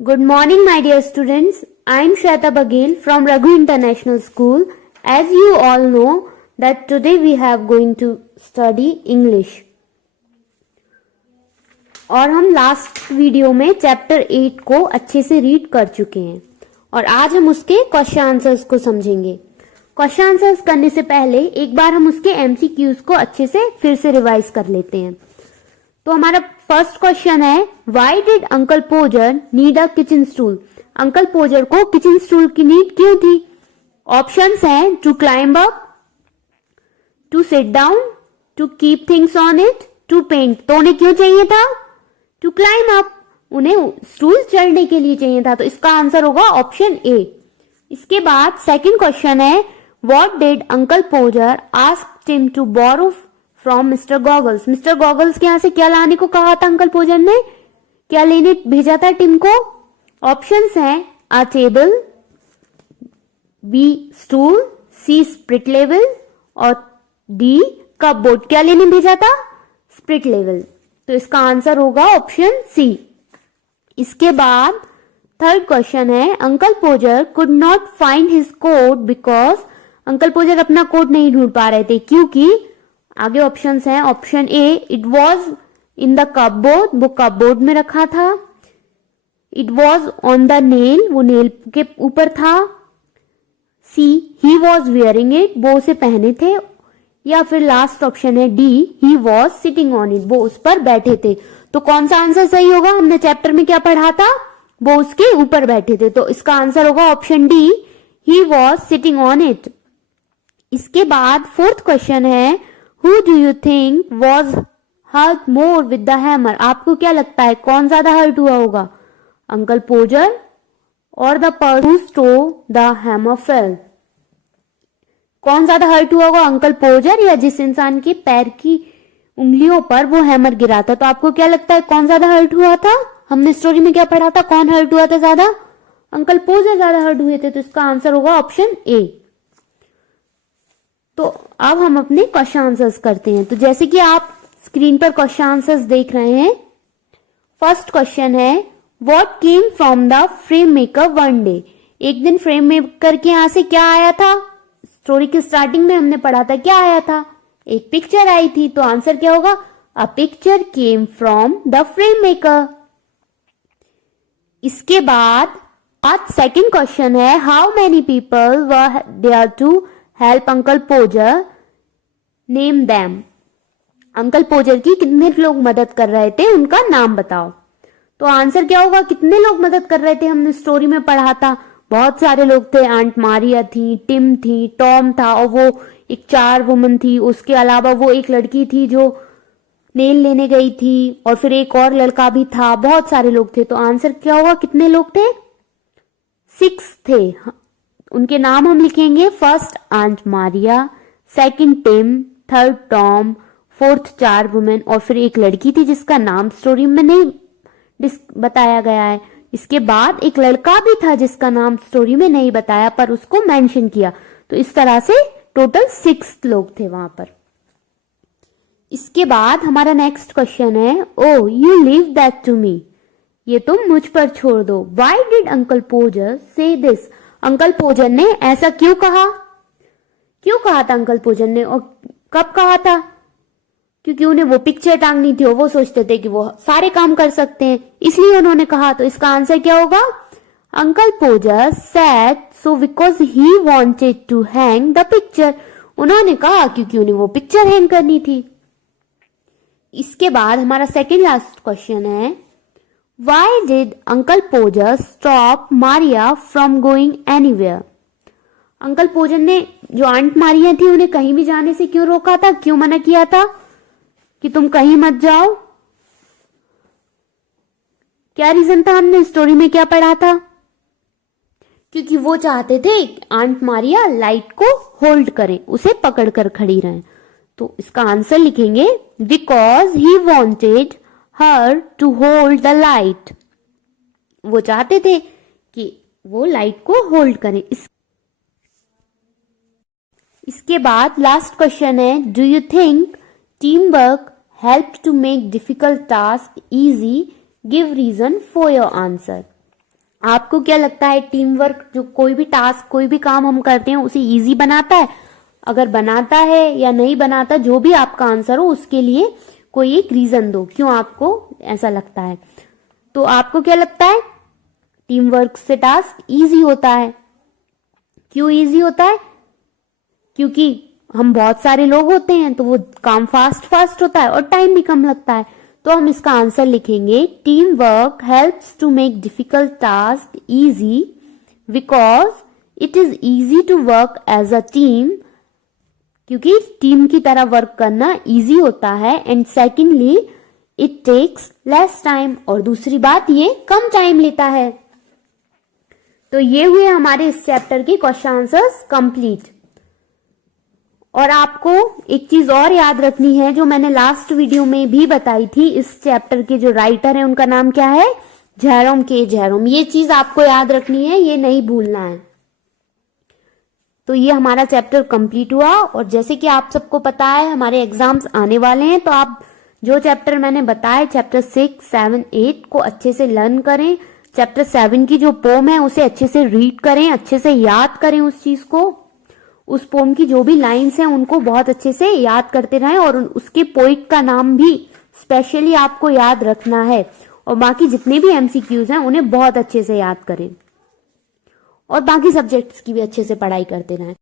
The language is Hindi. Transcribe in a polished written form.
Good morning, my dear students. I am Shweta Baghel from Raghu International School. As you all know that today we have going to study English. और हम लास्ट वीडियो में चैप्टर 8 को अच्छे से रीड कर चुके हैं और आज हम उसके क्वेश्चन आंसर्स को समझेंगे। क्वेश्चन आंसर्स करने से पहले एक बार हम उसके एमसीक्यूज को अच्छे से फिर से रिवाइज कर लेते हैं। तो हमारा फर्स्ट क्वेश्चन है, why did uncle Podger need a kitchen stool? Uncle Podger को किचन स्टूल की नीड क्यों थी? ऑप्शंस हैं to climb up, to sit down, to keep things on it, to paint. तो उन्हें क्यों चाहिए था? टू क्लाइंब अप, उन्हें स्टूल चढ़ने के लिए चाहिए था। तो इसका आंसर होगा ऑप्शन ए। इसके बाद सेकंड क्वेश्चन है, what did uncle Podger asked him to borrow from Mr Goggles? Mr Goggles के यहां से क्या लाने को कहा था अंकल पोजर ने? क्या लेने भेजा था टिम को? ऑप्शंस हैं a table, B stool, C spirit level और डी कपबोर्ड। क्या लेने भेजा था? Spirit level. तो इसका आंसर होगा ऑप्शन सी। इसके बाद थर्ड क्वेश्चन है, uncle Podger could not find his coat because uncle Podger अपना कोट नहीं ढूंढ पा रहे थे क्योंकि आगे ऑप्शंस हैं। Option A, it was in the cupboard, वो कपबोर्ड में रखा था। It was on the nail, वो नेल के ऊपर था। सी, ही वॉज वियरिंग इट, वो उसे पहने थे। या फिर लास्ट ऑप्शन है D, he was sitting on it, वो उस पर बैठे थे। तो कौन सा आंसर सही होगा? हमने चैप्टर में क्या पढ़ा था? वो उसके ऊपर बैठे थे। तो इसका आंसर होगा option D, he was sitting on it. इसके बाद फोर्थ क्वेश्चन है, Who do you think was hurt more with the hammer? आपको क्या लगता है कौन ज्यादा हर्ट हुआ होगा? अंकल पोजर और the person who stole the hammer fell? कौन ज्यादा हर्ट हुआ होगा, अंकल पोजर या जिस इंसान के पैर की उंगलियों पर वो हैमर गिरा था? तो आपको क्या लगता है कौन ज्यादा हर्ट हुआ था? हमने स्टोरी में क्या पढ़ा था, कौन हर्ट हुआ था ज्यादा? अंकल पोजर ज्यादा हर्ट हुए थे। तो इसका आंसर होगा ऑप्शन ए। तो अब हम अपने क्वेश्चन आंसर्स करते हैं। तो जैसे कि आप स्क्रीन पर क्वेश्चन आंसर्स देख रहे हैं, फर्स्ट क्वेश्चन है, what came from the frame maker one day? एक दिन फ्रेम मेकर के यहां से क्या आया था? स्टोरी की स्टार्टिंग में हमने पढ़ा था क्या आया था? एक पिक्चर आई थी। तो आंसर क्या होगा? A picture came from the frame maker. इसके बाद आज सेकंड क्वेश्चन है, how many people were there to help uncle Podger, name them? Uncle Podger की कितने लोग मदद कर रहे थे, उनका नाम बताओ। तो आंसर क्या होगा? कितने लोग मदद कर रहे थे? हमने स्टोरी में पढ़ा था बहुत सारे लोग थे। आंट मारिया थी, टिम थी, टॉम था और वो एक चार वुमन थी। उसके अलावा वो एक लड़की थी जो नेल लेने गई थी और फिर एक और लड़का भी था। बहुत सारे लोग थे। तो आंसर क्या होगा? कितने लोग थे? 6 थे। उनके नाम हम लिखेंगे, first Aunt Maria, second Tim, third Tom, fourth चार वुमेन और फिर एक लड़की थी जिसका नाम स्टोरी में नहीं बताया गया है। इसके बाद एक लड़का भी था जिसका नाम स्टोरी में नहीं बताया पर उसको मेंशन किया। तो इस तरह से टोटल 6 लोग थे वहां पर। इसके बाद हमारा नेक्स्ट क्वेश्चन है, oh you leave that to me, ये तुम मुझ पर छोड़ दो। व्हाई डिड अंकल पोजर से दिस? अंकल पोजर ने ऐसा क्यों कहा? क्यों कहा था अंकल पोजर ने और कब कहा था? क्योंकि उन्हें वो पिक्चर टांगनी थी और वो सोचते थे कि वो सारे काम कर सकते हैं, इसलिए उन्होंने कहा। तो इसका आंसर क्या होगा? Uncle Podger said so because he wanted to hang the picture. उन्होंने कहा क्योंकि उन्हें वो पिक्चर हैंग करनी थी। इसके बाद हमारा सेकेंड लास्ट क्वेश्चन है, Why did Uncle Pojar stop Maria from going anywhere? Uncle Podger ने जो आंट मारिया थी उन्हें कहीं भी जाने से क्यों रोका था? क्यों मना किया था कि तुम कहीं मत जाओ? क्या रीजन था? हमने स्टोरी में क्या पढ़ा था? क्योंकि वो चाहते थे आंट मारिया लाइट को होल्ड करें, उसे पकड़कर खड़ी रहें। तो इसका आंसर लिखेंगे, because he wanted her to hold the light. वो चाहते थे कि वो लाइट को होल्ड करें। इसके बाद लास्ट क्वेश्चन है, do you think team work help to make difficult task easy? Give reason for your answer. आपको क्या लगता है टीम वर्क जो कोई भी टास्क कोई भी काम हम करते हैं उसे इजी बनाता है? अगर बनाता है या नहीं बनाता, जो भी आपका आंसर हो उसके लिए कोई एक रीजन दो क्यों आपको ऐसा लगता है। तो आपको क्या लगता है टीम वर्क से टास्क इजी होता है? क्यों इजी होता है? क्योंकि हम बहुत सारे लोग होते हैं तो वो काम फास्ट फास्ट होता है और टाइम भी कम लगता है। तो हम इसका आंसर लिखेंगे team work helps to make difficult task easy because it is easy to work as a team, क्योंकि टीम की तरह वर्क करना इजी होता है। And secondly it takes less time, और दूसरी बात ये कम टाइम लेता है। तो ये हुए हमारे इस चैप्टर के क्वेश्चन आंसर्स कंप्लीट। और आपको एक चीज और याद रखनी है जो मैंने लास्ट वीडियो में भी बताई थी, इस चैप्टर के जो राइटर है उनका नाम क्या है? जेरोम के जेरोम। ये चीज आपको याद रखनी है, ये नहीं भूलना है। तो ये हमारा चैप्टर कंप्लीट हुआ। और जैसे कि आप सबको पता है हमारे एग्जाम्स आने वाले हैं, तो आप जो चैप्टर मैंने बताया चैप्टर 6, 7, 8 को अच्छे से लर्न करें। चैप्टर 7 की जो पोम है उसे अच्छे से रीड करें, अच्छे से याद करें उस चीज को। उस पोम की जो भी लाइंस हैं उनको बहुत अच्छे से याद करते रहें, और उसके पोइट का नाम भी स्पेशली आपको याद रखना है। और बाकी जितने भी एमसीक्यूज हैं उन्हें बहुत अच्छे से याद करें, और बाकी सब्जेक्ट्स की भी अच्छे से पढ़ाई करते रहें।